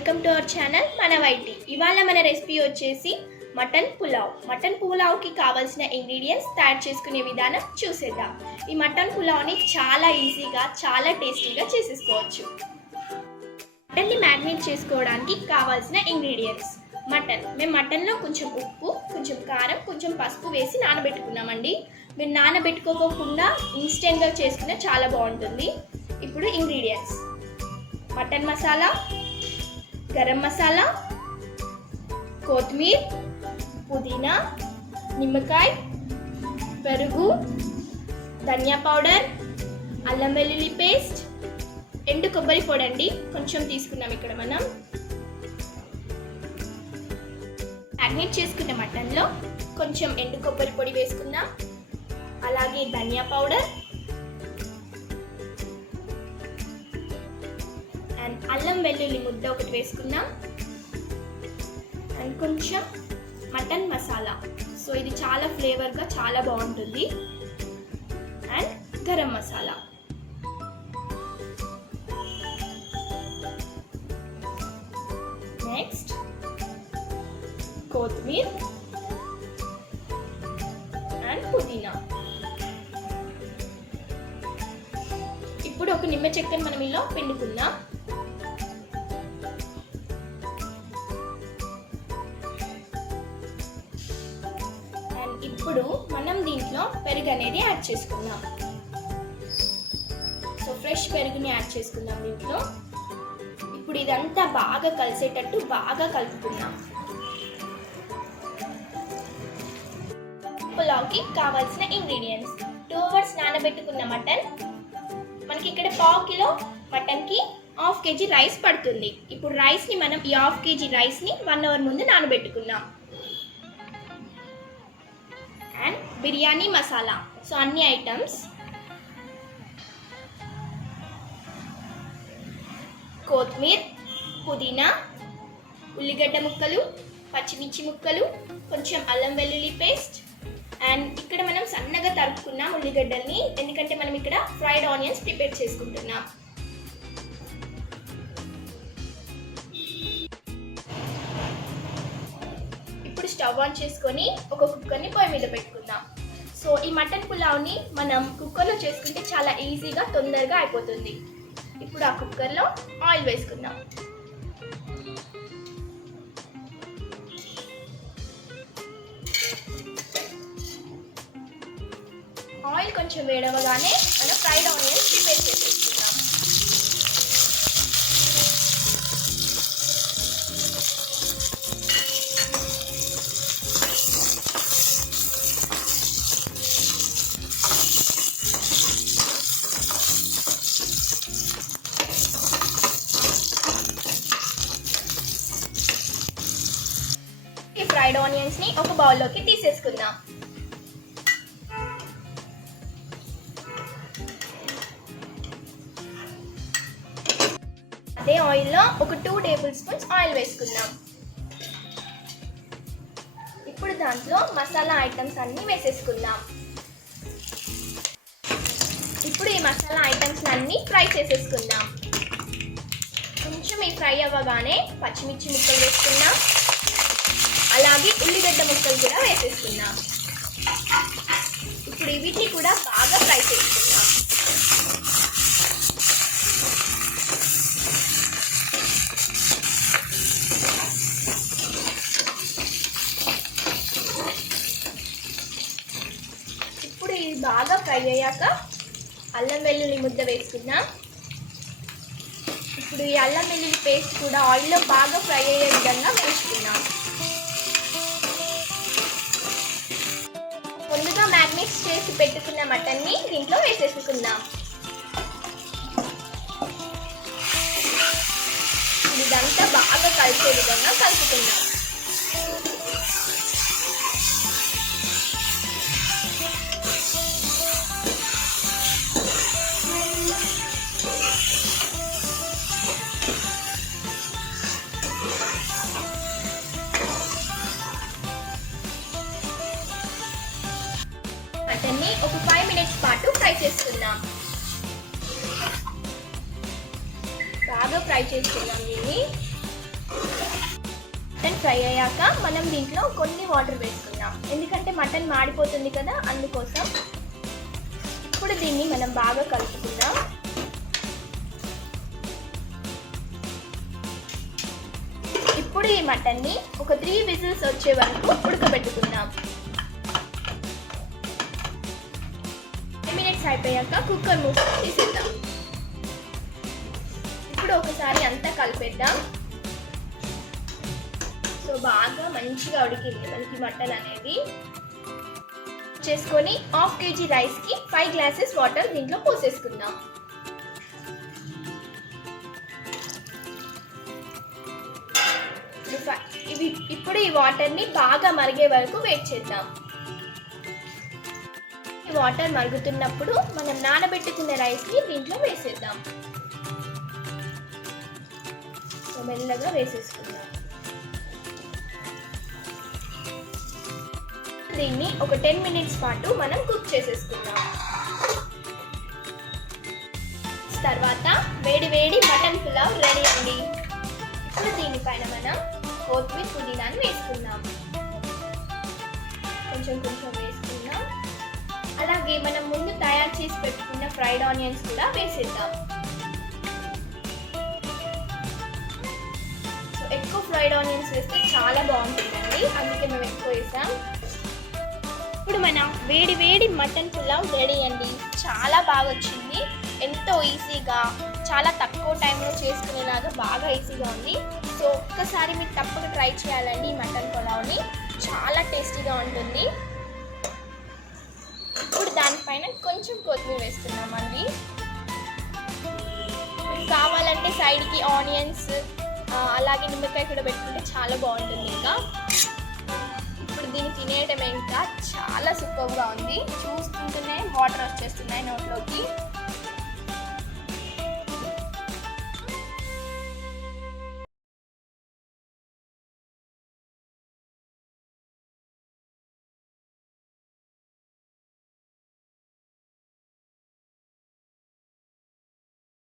Welcome to our channel మన YT. ఇవాళ మన రెసిపీ వచ్చేసి మటన్ పులావ్. మటన్ పులావ్కి కావాల్సిన ఇంగ్రీడియంట్స్ తయారు చేసుకునే విధానం చూసేద్దాం. ఈ మటన్ పులావ్ని చాలా ఈజీగా చాలా టేస్టీగా చేసేసుకోవచ్చు. మటన్ని మ్యారినేట్ చేసుకోవడానికి కావాల్సిన ఇంగ్రీడియంట్స్: మటన్. మేము మటన్లో కొంచెం ఉప్పు, కొంచెం కారం, కొంచెం పసుపు వేసి నానబెట్టుకున్నామండి. మీరు నానబెట్టుకోకుండా ఇన్స్టెంట్గా చేసుకున్న చాలా బాగుంటుంది. ఇప్పుడు ఇంగ్రీడియంట్స్: మటన్ మసాలా, గరం మసాలా, కొత్తిమీర, పుదీనా, నిమ్మకాయ, పెరుగు, ధనియా పౌడర్, అల్లం వెల్లుల్లి పేస్ట్, ఎండు కొబ్బరి పొడి అండి కొంచెం తీసుకున్నాం ఇక్కడ మనం. మ్యారినేట్ చేసుకున్న మటన్లో కొంచెం ఎండు కొబ్బరి పొడి వేసుకుందాం, అలాగే ధనియా పౌడర్ అండ్ అల్లం వెల్లుల్లి ముద్ద ఒకటి వేసుకుందాం, అండ్ కొంచెం మటన్ మసాలా. సో ఇది చాలా ఫ్లేవర్గా చాలా బాగుంటుంది. అండ్ గరం మసాలా. నెక్స్ట్ కొత్తిమీర అండ్ పుదీనా. ఇప్పుడు ఒక నిమ్మ చెక్కను మనం ఇలా పిండుకుందాం. ఇప్పుడు మనం దీంట్లో పెరుగు అనేది యాడ్ చేసుకుందాం. సో ఫ్రెష్ పెరుగుని యాడ్ చేసుకుందాం దీంట్లో. ఇప్పుడు ఇదంతా బాగా కలిసేటట్టు బాగా కలుపుకుందాం. పులావ్కి కావాల్సిన ఇంగ్రీడియంట్స్: 2 hours నానబెట్టుకున్న మటన్. మనకి ఇక్కడ 1/2 కిలో మటన్కి 1/2 kg రైస్ పడుతుంది. ఇప్పుడు రైస్ని మనం ఈ 1/2 kg రైస్ని 1 hour ముందు నానబెట్టుకుందాం. అండ్ బిర్యానీ మసాలా. సో అన్ని ఐటమ్స్: కొత్తిమీర, పుదీనా, ఉల్లిగడ్డ ముక్కలు, పచ్చిమిర్చి ముక్కలు, కొంచెం అల్లం వెల్లుల్లి పేస్ట్. అండ్ ఇక్కడ మనం సన్నగా తరుపుకున్నాం ఉల్లిగడ్డల్ని, ఎందుకంటే మనం ఇక్కడ ఫ్రైడ్ ఆనియన్స్ ప్రిపేర్ చేసుకుంటున్నాం. స్టవ్ ఆన్ చేసుకొని ఒక కుక్కర్ని పొయ్యి మీద పెట్టుకుందాం. సో ఈ మటన్ పులావ్ని మనం కుక్కర్లో చేసుకుంటే చాలా ఈజీగా తొందరగా అయిపోతుంది. ఇప్పుడు ఆ కుక్కర్లో ఆయిల్ వేసుకుందాం. ఆయిల్ కొంచెం వేడవగానే మనం ఫ్రైడ్ ఆనియన్స్ ప్రిపేర్ చేసేసుకుందాం. ఫ్రైడ్ ఆనియన్స్ ని ఒక బౌల్లోకి తీసేసుకుందాం. అదే ఆయిల్లో ఒక 2 tablespoons ఆయిల్ వేసుకుందాం. ఇప్పుడు దాంట్లో మసాలా ఐటమ్స్ అన్ని వేసేసుకుందాం. ఇప్పుడు ఈ మసాలా ఐటమ్స్ అన్ని ఫ్రై చేసేసుకుందాం. కొంచెం ఈ ఫ్రై అవ్వగానే పచ్చిమిర్చి ముక్కలు వేసుకుందాం, అలాగే ఉల్లిగడ్డ ముక్కలు కూడా వేసేసుకుందాం. ఇప్పుడు వీటిని కూడా బాగా ఫ్రై చేసుకుందాం. ఇప్పుడు ఇది బాగా ఫ్రై అయ్యాక అల్లం వెల్లుల్లి ముద్ద వేసుకుందాం. ఇప్పుడు ఈ అల్లం వెల్లుల్లి పేస్ట్ కూడా ఆయిల్లో బాగా ఫ్రై అయ్యే విధంగా వేసుకుందాం. ముందుగా మ్యారినేట్ చేసి పెట్టుకున్న మటన్ని దీంట్లో వేసేసుకుందాం. ఇదంతా బాగా కలిసే విధంగా కలుపుకుందాం. మటన్ని ఒక 5 minutes పాటు ఫ్రై చేసుకుందాం. బాగా ఫ్రై చేసుకుందాం దీన్ని. ఫ్రై అయ్యాక మనం దీంట్లో కొన్ని వాటర్ వేసుకుందాం, ఎందుకంటే మటన్ మాడిపోతుంది కదా, అందుకోసం. ఇప్పుడు దీన్ని మనం బాగా కలుపుకుందాం. ఇప్పుడు ఈ మటన్ని ఒక 3 విజిల్స్ వచ్చే వరకు ఉడకబెట్టుకుందాం. 5 మినిట్స్ అయిపోయాక కుక్కర్ మూసి తీసేద్దాం. ఇప్పుడు ఒకసారి అంతా కలిపేద్దాం. సో బాగా మంచిగా ఉడికింది మనకి మటన్ అనేది. చేసుకొని 1/2 kg రైస్కి 5 గ్లాసెస్ వాటర్ దీంట్లో పోసేసుకుందాం. ఇప్పుడు ఈ వాటర్ని బాగా మరిగే వరకు వెయిట్ చేద్దాం. ఈ వాటర్ మరుగుతున్నప్పుడు మనం నానబెట్టుకున్న రైస్ని దీంట్లో వేసేద్దాం. మెల్లగా వేసేసుకుందాం. దీన్ని ఒక 10 మినిట్స్ పాటు మనం కుక్ చేసేసుకుందాం. తర్వాత వేడి వేడి మటన్ పులావ్ రెడీ అండి. ఇప్పుడు దీనిపైన మనం కొత్తిమీర పుదీనాని వేసుకుందాం. కొంచెం కొంచెం వేసుకుందాం. అలాగే మనం ముందు తయారు చేసి పెట్టుకున్న ఫ్రైడ్ ఆనియన్స్ కూడా వేసేద్దాం. సో ఎక్కువ ఫ్రైడ్ ఆనియన్స్ వేస్తే చాలా బాగుంటుందండి, అందుకే మేము ఎక్కువ వేసాం. ఇప్పుడు మన వేడి వేడి మటన్ పులావ్ రెడీ అండి. చాలా బాగా వచ్చింది, ఎంతో ఈజీగా, చాలా తక్కువ టైంలో చేసుకునేలాగా బాగా ఈజీగా ఉంది. సో ఒక్కసారి మీరు తప్పక ట్రై చేయాలండి ఈ మటన్ పులావ్ని, చాలా టేస్టీగా ఉంటుంది. ఇప్పుడు దానిపైన కొంచెం కొత్తిమీర వేస్తున్నామండి. మీకు కావాలంటే సైడ్కి ఆనియన్స్ అలాగే నిమ్మకాయ కూడా పెట్టుకుంటే చాలా బాగుంటుంది. ఇంకా ఇప్పుడు దీన్ని తినేయటం ఇంకా చాలా సూపర్గా ఉంది. చూస్తుంటేనే వాటర్ వచ్చేస్తున్నాయి నోట్లోకి.